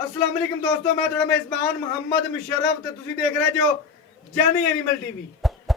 अस्सलाम वालेकुम दोस्तों, मैं थोड़ा मेजबान मोहम्मद मुशर्रफ ते तुसी देख रहे जो जानी एनिमल टीवी।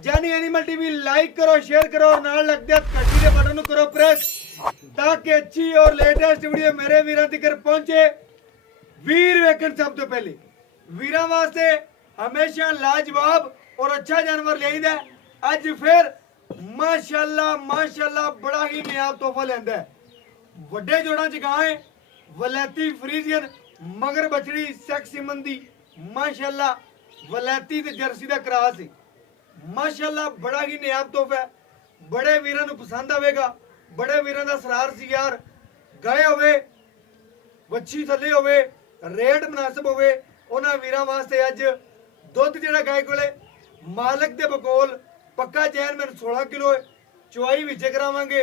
जानी एनिमल टीवी लाइक करो, शेयर करो और नाल लगदे घंटी दे बटन को करो प्रेस ताकि अच्छी और लेटेस्ट वीडियो मेरे वीरां तक पहुंचे। वीर वेखण सब तो पहले वीरां वास्ते हमेशा लाजवाब और अच्छा जानवर ले आइंदा। अज फिर माशाल्लाह माशाल्लाह बड़ा ही नियाब तोहफा लेंदा है। वड्डे जोड़ां च गां है, वलैती फ्रीजियन मगर बछड़ी सेक्सी मंदी माशाल्लाह वलैती ते जर्सी दा क्रॉस है। माशाल्लाह बड़ा ही नियाब तोहफा है, बड़े वीरां नूं पसंद आवेगा। बड़े वीरां दा सरार सियार गाय होवे, वच्छी थल्ले होवे, रेट मुनासिब होवे, उन्हां वीरां वास्ते अज दुध जिहड़ा गाय कोले मालक दे बकोल पक्का चैन में 16 किलो है। चुआई विच करावांगे,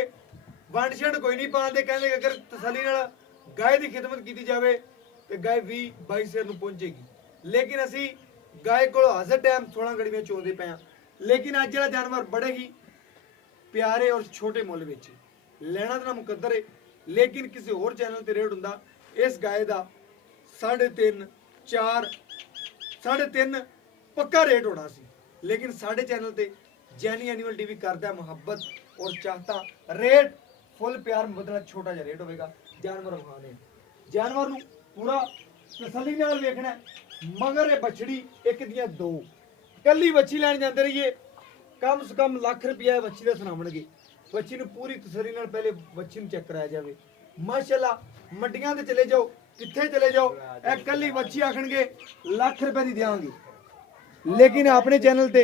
वंड छंड कोई नहीं पांदे। कहंदे अगर तसल्ली नाल गाय की खिदमत की जाए तो गाय 20-22 सिर पहुंचेगी। लेकिन असी गाय को हाजिर टाइम 16 गड़ियां चोंदे पे। लेकिन अज जरा जानवर बड़े ही प्यारे और छोटे मुल में लेना तो ना मुकद्दर है। लेकिन किसी होर चैनल ते रेट हुंदा इस गाय का 3.5 4 3.5 पक्का रेट होना सी। लेकिन साढ़े चैनल ते जैनी एनिमल टीवी करता है मुहब्बत और चाहता रेट फुल प्यार मतलब छोटा जा रेट होगा। जानवर विखाने जानवर नूं पूरा तसल्ली नाल वेखना है। मगर ये बछड़ी एक दियां दो कल्ली बच्ची लैन जांदे रहिए, कम से कम लाख रुपया बच्ची का सुनावणगे। बच्ची नूं पूरी तसल्ली नाल पहले बच्ची नूं चेक कराया जाए। माशाल्लाह मंडियां ते चले जाओ, कित्थे चले जाओ, ए कल्ली बच्ची आखणगे लाख रुपए दी देवांगे। लेकिन अपने चैनल ते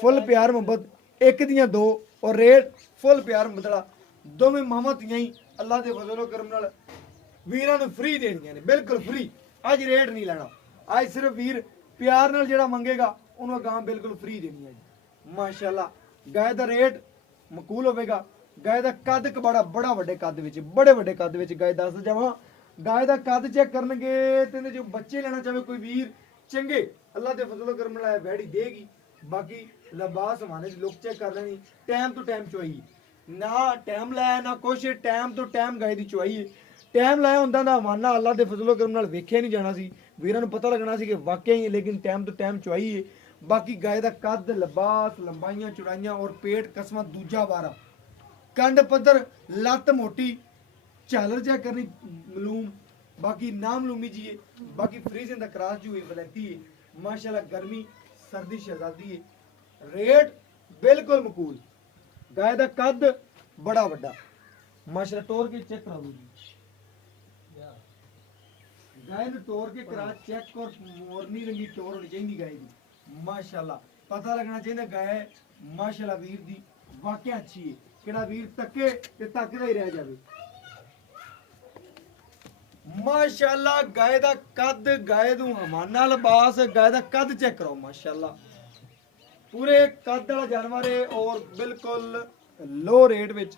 फुल प्यार मुहब्बत एक दियां दो और रेट फुल प्यार मुहब्बत दोवें मावां धीआं ही अल्लाह दे फजलो करम नाल वीरां नूं फ्री देणियां ने, बिल्कुल फ्री। अज रेट नहीं लेना, अज सिर्फ वीर प्यार नाल जिहड़ा मंगेगा उन्होंने गां बिल्कुल फ्री देनी है जी। माशाल्लाह गाय दा रेट मकूल होवेगा। गाय दा कद बड़ा वड्डे कद विच बड़े वड्डे कद विच गाय दस जावां। गाय दा कद चेक करनगे ते जो बच्चे लेना चाहे कोई वीर चंगे अल्लाह दे फजलो करम नाल बैड़ी देगी। बाकी लिबास हमारे लुक चेक कर लेनी, टाइम तो टाइम चुआई ना टाइम लाया ना कुछ, टाइम तो टाइम गाय दी चुआई है। टाइम लाया होंदा ना हवाना अल्लाह दे फजलो करम नाल वेखिया नहीं जाना सी, वीरां नूं पता लगना सी कि वाकई ही। लेकिन टाइम तो टाइम चुआई है। बाकी गाय दा कद लिबास लंबाइयां चौड़ाइयां और पेट कसमा दूजा वारा, कंड पत्थर लत्त मोटी, झालर चेक करनी मलूम, बाकी नाम लूमी जी है। बाकी फ्रीजन दा क्रॉस जो है वलैती है। माशाल्लाह गर्मी सर्दी शहजादी है। रेट बिल्कुल मकूल। गाय दा कद बड़ा वड्डा माशाल्लाह टोर के चेक करा दो जी। गाय नूं टोर के करा चेक और मोरनी रंगी टोर होनी चाहिए गाय दी। माशाल्लाह पता लगना चाहिए गाय माशाल्लाह वीर दी वाकई अच्छी है। किहड़ा वीर तके ते तकदा ही रह जावे। माशाल्लाह गाय दा कद, गाय नूं हवाना लिबास, गाय दा कद चेक करो। माशाल्लाह पूरे कद वाला जानवर है और बिल्कुल लो रेट विच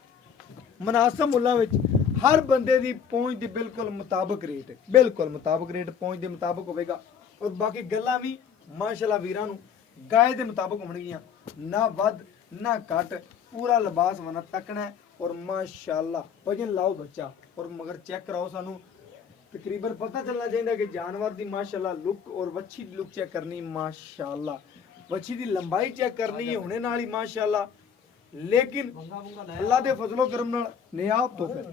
मुनासिब मुल्लां विच हर बंदे दी पहुंच दी बिल्कुल मुताबिक रेट है। बिल्कुल मुताबिक रेट पहुंच दे मुताबिक होवेगा। और बाकी गल्लां भी माशाल्लाह वीरां नूं गाय दे मुताबिक होणगियां, ना वध ना घट। पूरा लिबास वना तकना है और माशाल्लाह वजन लाओ बच्चा और मगर चेक कराओ। सानू तकरीबन पता चलना चाहिए कि जानवर दी माशाल्लाह लुक और वच्छी दी लुक चेक करनी, माशाल्लाह वच्छी दी लंबाई चेक करनी है हुणे नाल ही माशाल्लाह। लेकिन अल्लाह दे फजलो करम नाल नियाब तो फिर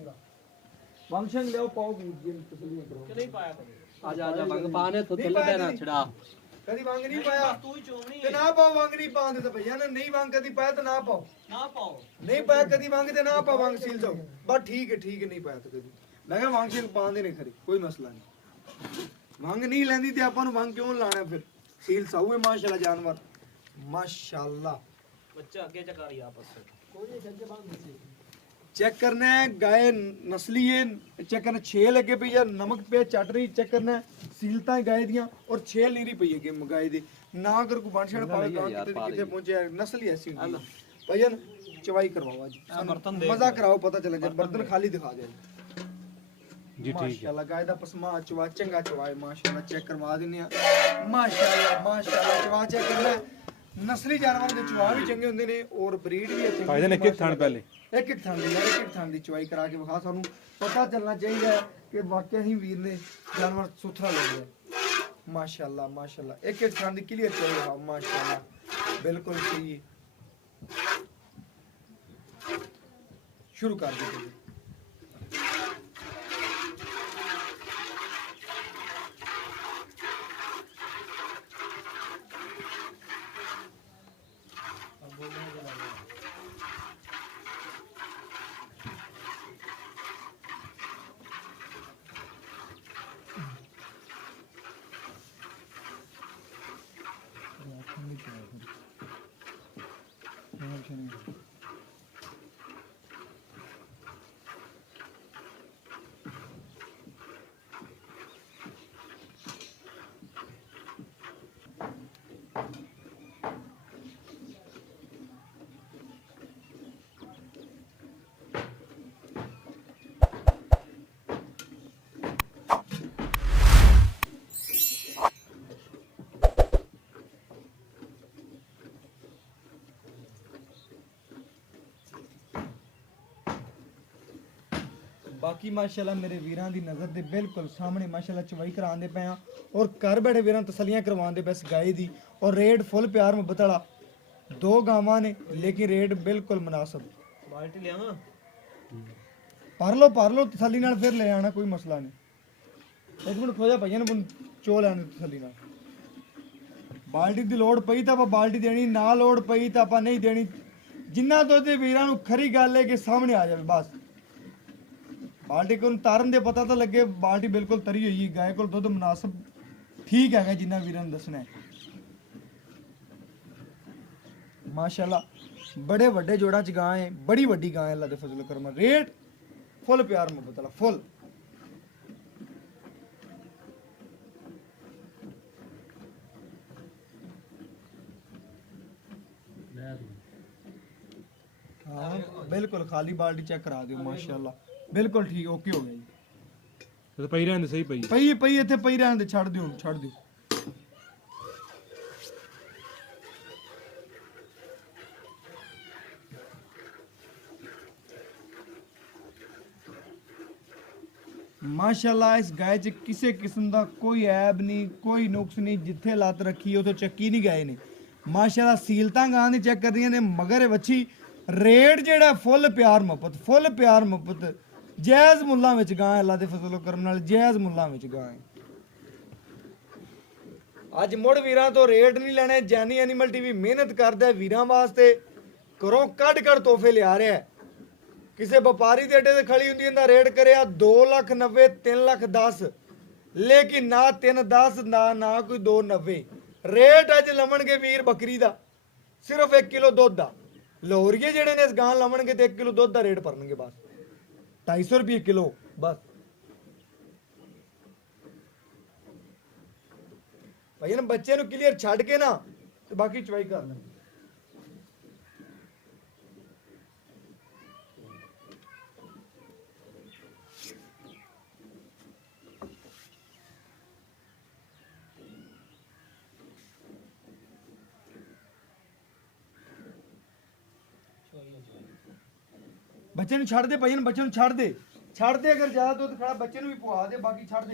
वंशन ले पाओ भी तसल्ली करो कि नहीं पाया आजा आजा वंग पाने तो दिल दे ना छड़ा कदी वंग नहीं पाया तू ही चोवनी ते ना पाओ। वंग नहीं पांदे तो भैया ने नहीं वंग कदी पाया तो ना पाओ नहीं पाया कदी वंग ते ना पाओ। वंग सील जाओ बस ठीक है नहीं पाया तो कदी मैं कहा वंग सील पांदे नहीं खरी कोई मसला नहीं। वंग नहीं लैंदी ते आपां नूं वंग क्यों लाना फिर सील साऊ है माशाल्लाह जानवर माशाल्लाह। बच्चा आगे चकारी आपस से कोई छज्जे बांध से चेक करना है गाय नस्ली है। चेक करना छेल लगे पई है, नमक पे चट रही। चेक करना है सीलता है गाय दियां और छेल नीरी पई है गाय दी। ना अगर कोई बांछड़ पावे गां किते पहुंचे नस्ल ही ऐसी होती है। भैया चवाई करवाओ आज मजा कराओ पता चले जब बर्तन खाली दिखा दे जी। ठीक है माशाल्लाह गाय दा पसमा चवा चंगा चवाए माशाल्लाह चेक करवा देने माशाल्लाह माशाल्लाह चवा चेक करना है। नस्ली जानवर दे चवा भी चंगे हुंदे ने और ब्रीड भी अच्छी। एक एक थान पहले एक एक थान दी चवाई करा के विखा। सानू पता चलना चाहिए कि वाकई ही वीर ने जानवर सुथरा लग गया। माशाल्लाह एक एक थान दी क्लियर चल रहा माशाल्लाह बिल्कुल सही। शुरू कर दीजिए। बाकी माशाल्लाह मेरे वीरां दी नज़र दे बिल्कुल सामने माशाल्लाह चवाई करांदे पे आ और घर बैठे वीरां तसल्लियां करवांदे पे इस गाय दी। और रेट फुल प्यार मुहब्बत वाला। दो गावां ने लेकिन रेट बिल्कुल मुनासिब। बाल्टी ले आवां पर लो तसल्ली नाल फिर ले आना कोई मसला नहीं। एक मिनट खोजा भैया ने चो लैने तसल्ली नाल। बाल्टी दी लोड़ पई तां आपां बाल्टी देनी, ना लोड़ पई तां आपां नहीं देनी। जिन्ना दुद्ध वीरां नूं खरी गल है कि सामने आ जावे बस। बाल्टी को तारन दे पता तो लगे बाल्टी बिल्कुल तरी हुई गाय को दुध मुनासिब ठीक है जिन्ना वीरां नूं दसना है। माशाल्लाह बड़े वड्डे जोड़ा च गां है, बड़ी वड्डी गां है अल्लाह दे फजल करम। रेट फुल प्यार मुहब्बत वाला फुल। हाँ बिल्कुल खाली बाल्टी चेक करा दियो माशाल्लाह बिल्कुल ठीक ओके हो गया जी। तो पई रहने सही पई पई इत्थे पई रहन दे छड़ दियो छड़ दियो। माशाल्लाह इस गाय च किसी किस्म का कोई ऐब नहीं, कोई नुक्स नहीं। जिथे लत रखी उतो चक्की नहीं गए ने। माशाल्लाह सीलतां गां दी चेक कर रही ने मगर बच्ची। रेट जेड़ा फुल प्यार मुहब्बत जायज़ मुल्लां विच गां है अल्लाह दे फजल करम नाल जायज़ मुल्लां विच गां है। अज मुड़ वीरां तो रेट नहीं लेने। जानी एनिमल टीवी मेहनत करदा है वीरां वास्ते। घरों कढ़ तोहफे लिया रहा है। किसी व्यापारी दे अड्डे ते खड़ी हुंदी इंदा रेट करिया 2,90,000 3,10,000 लेकिन ना 3,10 ना कोई 2,90। रेट अज लवणगे वीर बकरी दा सिर्फ 1 किलो दुध दा। लाहौरिये जेड़े ने इस गां लवणगे ते 1 किलो दुध दा रेट भरनगे बस 250 रुपये किलो बस। भाई बच्चे नूं क्लियर छड़ के ना ते बाकी चवाई कर लें। बच्चे नूं छड़ दे भाई बच्चे नूं छड़ दे अगर ज्यादा दुध खड़ा बच्चे नूं भी पवा दे बाकी छड़ दे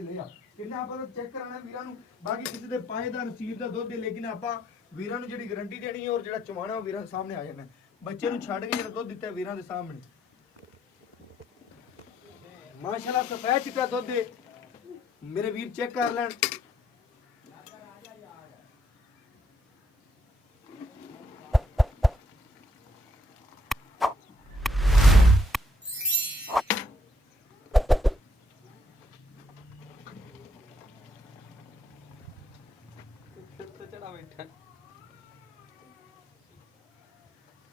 ले आ किन्ना आपां चेक कराना वीरां नूं। बाकी किसी दे पाए दा नसीब दा दुध दे लेकिन आपां वीरां नूं जेहड़ी गारंटी देनी है और जेड़ा चवाना वीरां दे सामने आ जाना। बच्चे नूं छड़ के जेड़ा दुध दित्ता वीरां दे सामने माशाल्लाह सफेद चिट्टा दुध दे मेरे वीर चेक कर लैन।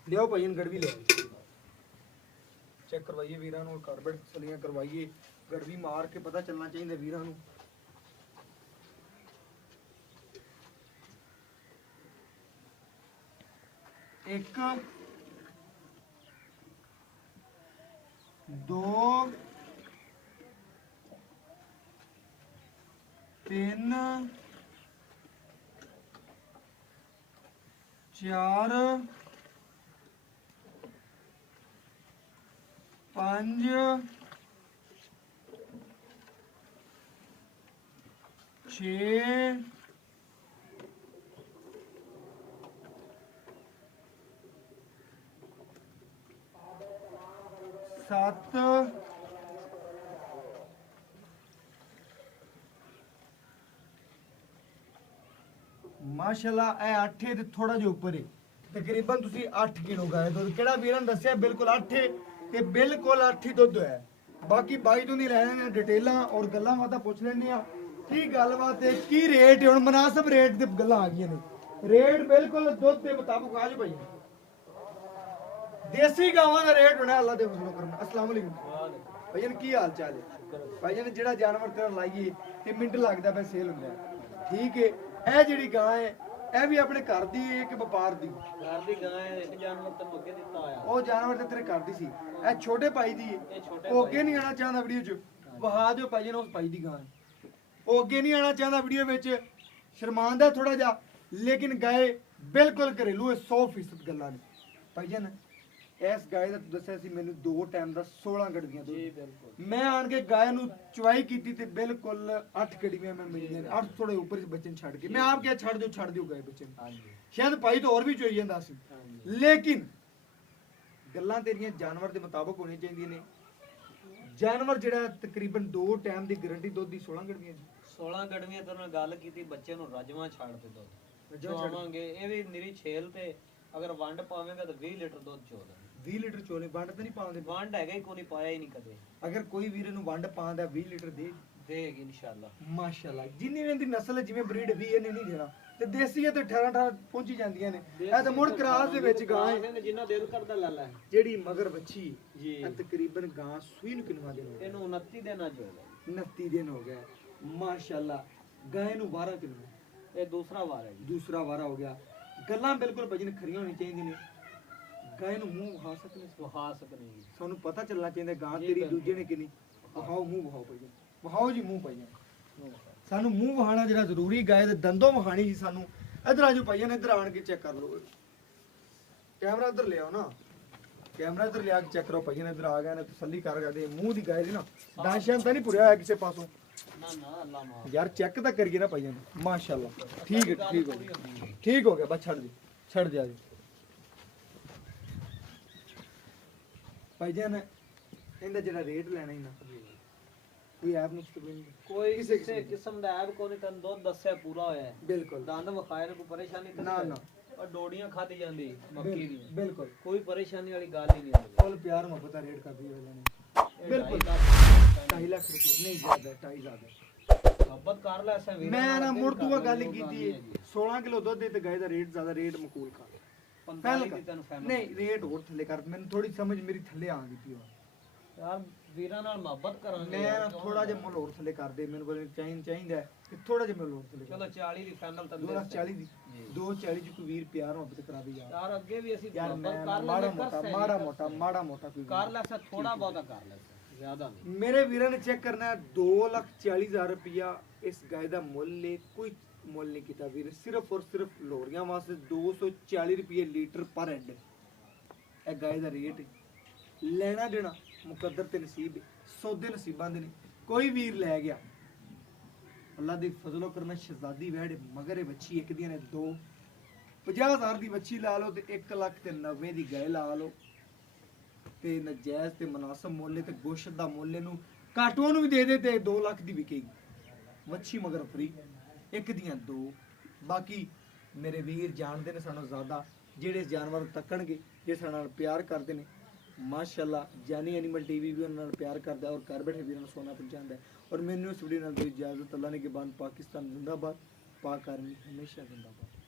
लियाओ भाई गड़वी ले चेक करवाइए वीरां नूं कारबेट सलियां करवाइए। गड़वी मार के पता चलना चाहिए वीरां नूं। एक दो तीन चार पांच 6 7 ਮਾਸ਼ਾਅੱਲਾ ਇਹ 8 ਤੇ ਥੋੜਾ ਜਿਹਾ ਉੱਪਰ ਹੈ ਤਕਰੀਬਨ ਤੁਸੀਂ 8 ਕਿਲੋ ਗਾਏ ਦੁੱਧ ਕਿਹੜਾ ਵੀਰਾਂ ਨੇ ਦੱਸਿਆ ਬਿਲਕੁਲ 8 ਤੇ ਬਿਲਕੁਲ 8 ਹੀ ਦੁੱਧ ਹੈ ਬਾਕੀ ਬਾਈ ਤੋਂ ਨਹੀਂ ਲੈਣੇ ਨੇ ਡਿਟੇਲਾਂ ਔਰ ਗੱਲਾਂ ਬਾਤਾਂ ਪੁੱਛ ਲੈਣੇ ਆ ਕੀ ਗੱਲਬਾਤ ਹੈ ਕੀ ਰੇਟ ਹੈ ਹੁਣ ਮੁਨਾਸਬ ਰੇਟ ਤੇ ਗੱਲਾਂ ਆ ਗਈਆਂ ਨੇ ਰੇਟ ਬਿਲਕੁਲ ਦੁੱਧ ਦੇ ਮੁਤਾਬਕ ਆ ਜਾਓ ਭਾਈ ਦੇਸੀ ਗਾਵਾਂ ਦਾ ਰੇਟ ਹੋਣਾ ਅੱਲਾ ਦੇ ਫਜ਼ਲ ਕਰਮ ਅਸਲਾਮ ਅਲੈਕੁਮ ਭਾਈਜਾਨ ਕੀ ਹਾਲ ਚਾਲ ਹੈ ਭਾਈਜਾਨ ਜਿਹੜਾ ਜਾਨਵਰ ਕਰਨ ਲਾਈਏ ਤੇ ਮਿੰਟ ਲੱਗਦਾ ਪਿਆ ਸੇਲ ਹੁੰਦਾ ਹੈ। ਠੀਕ ਹੈ ਇਹ ਜਿਹੜੀ ਗਾਂ ਹੈ ਇਹ ਵੀ ਆਪਣੇ ਘਰ ਦੀ ਹੈ ਕਿ ਵਪਾਰ ਦੀ ਘਰ ਦੀ ਗਾਂ ਹੈ ਇੱਕ ਜਾਨਵਰ ਤੈਨੂੰ ਅੱਗੇ ਦਿੱਤਾ ਹੋਇਆ ਉਹ ਜਾਨਵਰ ਤੇ ਤੇਰੇ ਘਰ ਦੀ ਸੀ ਇਹ ਛੋਟੇ ਭਾਈ ਦੀ ਹੈ ਇਹ ਛੋਟੇ ਉਹ ਅੱਗੇ ਨਹੀਂ ਆਣਾ ਚਾਹੁੰਦਾ ਵੀਡੀਓ 'ਚ ਵਹਾ ਦਿਓ ਭਾਈਜਾਨ ਉਸ ਭਾਈ ਦੀ ਗਾਂ ਹੈ। ਉਹ ਅੱਗੇ ਨਹੀਂ ਆਣਾ ਚਾਹੁੰਦਾ ਵੀਡੀਓ ਵਿੱਚ ਸ਼ਰਮਾਂਦਾ ਥੋੜਾ ਜਿਹਾ ਲੇਕਿਨ ਗਾਏ ਬਿਲਕੁਲ ਘਰੇਲੂ ਹੈ 100% ਗੱਲਾਂ ਨੇ ਭਾਈਜਾਨ ਇਸ ਗਾਏ ਦਾ ਦੱਸਿਆ ਸੀ ਮੈਨੂੰ 2 ਟਾਈਮ ਦਾ 16 ਗੜਵੀਆਂ ਜੀ ਬਿਲਕੁਲ ਮੈਂ ਆਣ ਕੇ ਗਾਇ ਨੂੰ ਚੁਆਈ ਕੀਤੀ ਤੇ ਬਿਲਕੁਲ 8 ਗੜਵੀਆਂ ਮੈਂ ਮਿਲੀਆਂ ਨੇ 8 ਥੋੜੇ ਉੱਪਰ ਹੀ ਬੱਚੇ ਨੂੰ ਛੱਡ ਕੇ ਮੈਂ ਆਪ ਕਿਹਾ ਛੱਡ ਦਿਓ ਗਾਇ ਬੱਚੇ ਨੂੰ ਹਾਂਜੀ ਸ਼ਾਇਦ ਭਾਈ ਤਾਂ ਹੋਰ ਵੀ ਚੋਈ ਜਾਂਦਾ ਸੀ ਹਾਂਜੀ ਲੇਕਿਨ ਗੱਲਾਂ ਤੇਰੀਆਂ ਜਾਨਵਰ ਦੇ ਮੁਤਾਬਕ ਹੋਣੀਆਂ ਚਾਹੀਦੀਆਂ ਨੇ ਜਾਨਵਰ ਜਿਹੜਾ ਤਕਰੀਬਨ 2 ਟਾਈਮ ਦੀ ਗਾਰੰਟੀ ਦੁੱਧ ਦੀ 16 ਗੜਵੀਆਂ ਜੀ 16 ਗੜਵੀਆਂ ਤੋਂ ਨਾਲ ਗੱਲ ਕੀਤੀ ਬੱਚੇ ਨੂੰ ਰਜਵਾ ਛੱਡ ਦੇ ਦੁੱਧ ਰਜਵਾਂ ਛੱਡ। ਚੋਵਾਂਗੇ ਇਹ ਵੀ ਨਿਰੀ ਛੇਲ ਤੇ ਅਗਰ ਵੰਡ ਪਾਵੇਂਗਾ ਤਾਂ 20 ਲੀਟਰ ਦੁੱਧ ਚੋਦਾ 20 ਲੀਟਰ ਚੋਲੇ ਵੰਡ ਤਾਂ ਨਹੀਂ ਪਾਉਂਦੇ ਵੰਡ ਹੈਗਾ ਹੀ ਕੋਈ ਨਹੀਂ ਪਾਇਆ ਹੀ ਨਹੀਂ ਕਦੇ ਅਗਰ ਕੋਈ ਵੀਰ ਨੂੰ ਵੰਡ ਪਾਉਂਦਾ 20 ਲੀਟਰ ਦੇ ਦੇਗੀ ਇਨਸ਼ਾਅੱਲਾ ਮਾਸ਼ਾਅੱਲਾ ਜਿੰਨੀ ਵੀ ਇਹਦੀ ਨਸਲ ਹੈ ਜਿਵੇਂ ਬਰੀਡ ਵੀ ਇਹਨੇ ਨਹੀਂ ਦੇਣਾ ਤੇ ਦੇਸੀ ਹੈ ਤੇ 18 ਪਹੁੰਚੀ ਜਾਂਦੀਆਂ ਨੇ ਇਹ ਤਾਂ ਮੁੜ ਕਰਾਸ ਦੇ ਵਿੱਚ ਗਾਂ ਹੈ ਜਿੰਨਾ ਦਿਲ ਕਰਦਾ ਲੈ ਲੈ ਜਿਹੜੀ ਮਗਰ ਬੱਚੀ ਜੀ ਇਹ ਤਕਰੀਬਨ ਗਾਂ ਸੂਈ ਨੂੰ ਕਿੰਨਾ ਦਿਨ ਹੋ ਗਏ ਇਹਨੂੰ 29 ਦਿਨਾਂ ਚ ਹੋਏਗਾ 29 ਦਿਨ ਹੋ ਗਏ ਮਾਸ਼ਾਅੱਲਾ ਗਾਂ ਨੂੰ 12 ਕਿਲੋ ਇਹ ਦੂਸਰਾ ਵਾਰ ਹੈ ਜੀ ਦੂਸਰਾ ਵਾਰਾ ਹੋ ਗਿਆ ਗੱਲਾਂ ਬਿਲਕੁਲ ਭਜਨ ਖਰੀਆਂ ਹੋਣੀ ਚਾਹੀਦੀਆਂ ਨੇ ਗਾਂ ਨੂੰ ਮੂੰਹ ਵਹਾ ਸਕਨੇ ਸੁਹਾ ਸਕਨੇ ਜੀ ਸਾਨੂੰ ਪਤਾ ਚੱਲਣਾ ਚਾਹੀਦਾ ਗਾਂ ਜੀ, ਤੇਰੀ ਬਿਲਕੁਲ। ਦੂਜੇ ਨੇ ਕਿੰਨੀ ਵਹਾਓ ਮੂੰਹ ਵਹਾਓ ਭਾਈ ਵਹਾਓ ਜੀ ਮੂੰਹ ਭਾਈ ਸਾਨੂੰ ਮੂੰਹ ਵਹਾਣਾ ਜਿਹੜਾ ਜ਼ਰੂਰੀ ਗਾਏ ਦੇ ਦੰਦੋਂ ਵਹਾਣੀ ਸੀ ਸਾਨੂੰ ਇਧਰ ਆਜੋ ਭਾਈਆਂ ਨੇ ਇਧਰ ਆਣ ਕੇ ਚੈੱਕ ਕਰ ਲਓ ਕੈਮਰਾ ਇਧਰ ਲਿਆਓ ਨਾ ਕੈਮਰਾ ਇਧਰ ਲਿਆ ਕੇ ਚੈੱਕ ਕਰੋ ਭਾਈਆਂ ਨੇ ਇਧਰ ਆ ਗਏ ਨੇ ਤਸੱਲੀ ਕਰ ਕਰਦੇ ਮੂੰਹ ਦੀ ਗਾਏ ਦੀ ਨਾ ਦਾਸ਼ਾਂ ਤਾਂ ਨਹੀਂ ਪੁਰਿਆ ਹੋਇਆ ਕਿਸੇ ਪਾਸੋਂ ਨਾ ਨਾ ਅੱਲਾ ਮਾਫ ਯਾਰ ਚੈੱਕ ਤਾਂ ਕਰੀਏ ਨਾ ਭਾਈਆਂ ਨੇ ਮਾਸ਼ਾਅੱਲਾ ਠੀਕ ਹੈ ਠੀਕ ਹੋ ਗਿਆ ਬਸ ਛੱਡ ਦਿਆ ਜੀ ਭਾਈਜਾਨ ਇਹਦਾ ਜਿਹੜਾ ਰੇਟ ਲੈਣਾ ਹੀ ਨਾ ਕੋਈ ਐਪ ਨੂੰ ਕੋਈ ਕਿਸੇ ਕਿਸਮ ਦਾ ਐਬ ਕੋਈ ਤਨ ਦੁੱਧ ਦੱਸਿਆ ਪੂਰਾ ਹੋਇਆ ਹੈ ਬਿਲਕੁਲ ਦੰਦ ਵਿਖਾਏ ਨੇ ਕੋਈ ਪਰੇਸ਼ਾਨੀ ਤਾਂ ਨਾ ਨਾ ਔਰ ਡੋਡੀਆਂ ਖਾਦੀ ਜਾਂਦੀ ਮੱਕੀ ਦੀ ਬਿਲਕੁਲ ਕੋਈ ਪਰੇਸ਼ਾਨੀ ਵਾਲੀ ਗੱਲ ਹੀ ਨਹੀਂ ਆਉਂਦੀ ਫੁੱਲ ਪਿਆਰ ਮੁਹੱਬਤ ਦਾ ਰੇਟ ਕਰਦੀ ਹੈ ਵਾਲਿਆਂ ਨੇ ਬਿਲਕੁਲ 2.5 ਲੱਖ ਰੁਪਏ ਨਹੀਂ ਜ਼ਿਆਦਾ 2.5 ਜ਼ਿਆਦਾ ਮੁਹੱਬਤ ਕਰ ਲੈ ਐਸਾ ਵੀਰ ਮੈਂ ਨਾ ਮੁੜ ਤੋਂ ਗੱਲ ਕੀਤੀ 16 ਕਿਲੋ ਦੁੱਧ ਦੇ ਤੇ ਗਾਏ ਦਾ ਰੇਟ ਜ਼ਿਆਦਾ ਰੇਟ ਮਕੂਲ ਕਰ 45 ਦੀ ਤੈਨੂੰ ਫੈਮਿਲੀ ਨਹੀਂ ਰੇਟ ਹੋਰ ਥੱਲੇ ਕਰ ਮੈਨੂੰ ਥੋੜੀ ਸਮਝ ਮੇਰੀ ਥੱਲੇ ਆ ਗਈ ਪਈ ਯਾਰ ਵੀਰਾਂ ਨਾਲ ਮੁਹੱਬਤ ਕਰਾਂਗੇ ਮੈਂ ਥੋੜਾ ਜਿਹਾ ਮੁੱਲ ਹੋਰ ਥੱਲੇ ਕਰ ਦੇ ਮੈਨੂੰ ਬੋਲੇ ਚਾਹੀਦਾ ਕਿ ਥੋੜਾ ਜਿਹਾ ਮੁੱਲ ਹੋਰ ਥੱਲੇ ਚਲੋ 40 ਦੀ ਫਾਈਨਲ ਤਾਂ 240 ਦੀ 240 ਚ ਕੋਈ ਵੀਰ ਪਿਆਰ ਮੁਹੱਬਤ ਕਰਾ ਦੇ ਯਾਰ ਯਾਰ ਅੱਗੇ ਵੀ ਅਸੀਂ ਯਾਰ ਮੁਹੱਬਤ ਮੈਂ ਕਰ ਲੈ ਮਾੜਾ ਮੋਟਾ ਕੋਈ ਕਰ ਲੈ ਸਾ ਥੋੜਾ ਬਹੁਤਾ ਕਰ ਲੈ ਜ਼ਿਆਦਾ ਨਹੀਂ ਮੇਰੇ ਵੀਰਾਂ ਨੇ ਚੈੱਕ ਕਰਨਾ ਹੈ 2,40,000 ਰੁਪਇਆ ਇਸ ਗਾय ਦਾ ਮੁੱਲ ਹੈ ਕੋਈ ਮੁੱਲ ਨਹੀਂ ਕੀਤਾ ਵੀਰ ਸਿਰਫ ਔਰ ਸਿਰਫ ਲੋਰੀਆਂ ਵਾਸਤੇ 240 ਰੁਪਏ ਲੀਟਰ ਪਰ ਹੈਡ ਇਹ ਗਾय ਦਾ ਰੇਟ ਹੈ ਲੈਣਾ ਦੇਣਾ ਮੁਕੱਦਰ ਤੇ ਨਸੀਬ ਸੌਦੇ ਨਸੀਬਾਂ ਦੇ ਨੇ ਕੋਈ ਵੀਰ ਲੈ ਗਿਆ ਅੱਲਾ ਦੀ ਫਜ਼ਲੋ ਕਰਨਾ ਸ਼ਹਜ਼ਾਦੀ ਵਹਿੜ ਮਗਰ ਇਹ ਬੱਚੀ ਇੱਕ ਦੀਆਂ ਨੇ 50,000 ਦੀ ਬੱਚੀ ਲਾ ਲਓ ਤੇ 1,90,000 ਦੀ ਗਾय ਲਾ ਲਓ ਤੇ ਨਜਾਇਜ਼ ਤੇ ਮੁਨਾਸਬ ਮੁੱਲ ਤੇ ਗੋਸ਼ਤ ਦਾ ਮੁੱਲ ਇਹਨੂੰ ਕਾਟੂਆਂ ਨੂੰ ਵੀ ਦੇ ਤੇ 2 ਲੱਖ ਦੀ ਵਿਕੇਗੀ ਮੱਛੀ ਮਗਰ ਫਰੀ ਇੱਕ ਦੀਆਂ 2 ਬਾਕੀ ਮੇਰੇ ਵੀਰ ਜਾਣਦੇ ਨੇ ਸਾਨੂੰ ਜ਼ਿਆਦਾ ਜਿਹੜੇ ਇਸ ਜਾਨਵਰ ਨੂੰ ਤੱਕਣਗੇ ਜੇ ਸਾਡੇ ਨਾਲ ਪਿਆਰ ਕਰਦੇ ਨੇ ਮਾਸ਼ਾਅੱਲਾ ਜਾਨੀ ਐਨੀਮਲ ਟੀਵੀ ਵੀ ਉਹਨਾਂ ਨਾਲ ਪਿਆਰ ਕਰਦਾ ਔਰ ਘਰ ਬੈਠੇ ਵੀਰਾਂ ਨੂੰ ਸੋਨਾ ਪਹੁੰਚਾਉਂਦਾ ਔਰ ਮੈਨੂੰ ਇਸ ਵੀਡੀਓ ਨਾਲ ਦੀ ਇਜਾਜ਼ਤ ਅੱਲਾ ਨੇ ਕੇ ਬਾਨ ਪਾਕਿਸਤਾਨ ਜ਼ਿੰਦਾਬਾਦ ਪਾਕ ਆਰਮੀ ਹਮੇਸ਼ਾ ਜ਼ਿੰਦਾਬਾਦ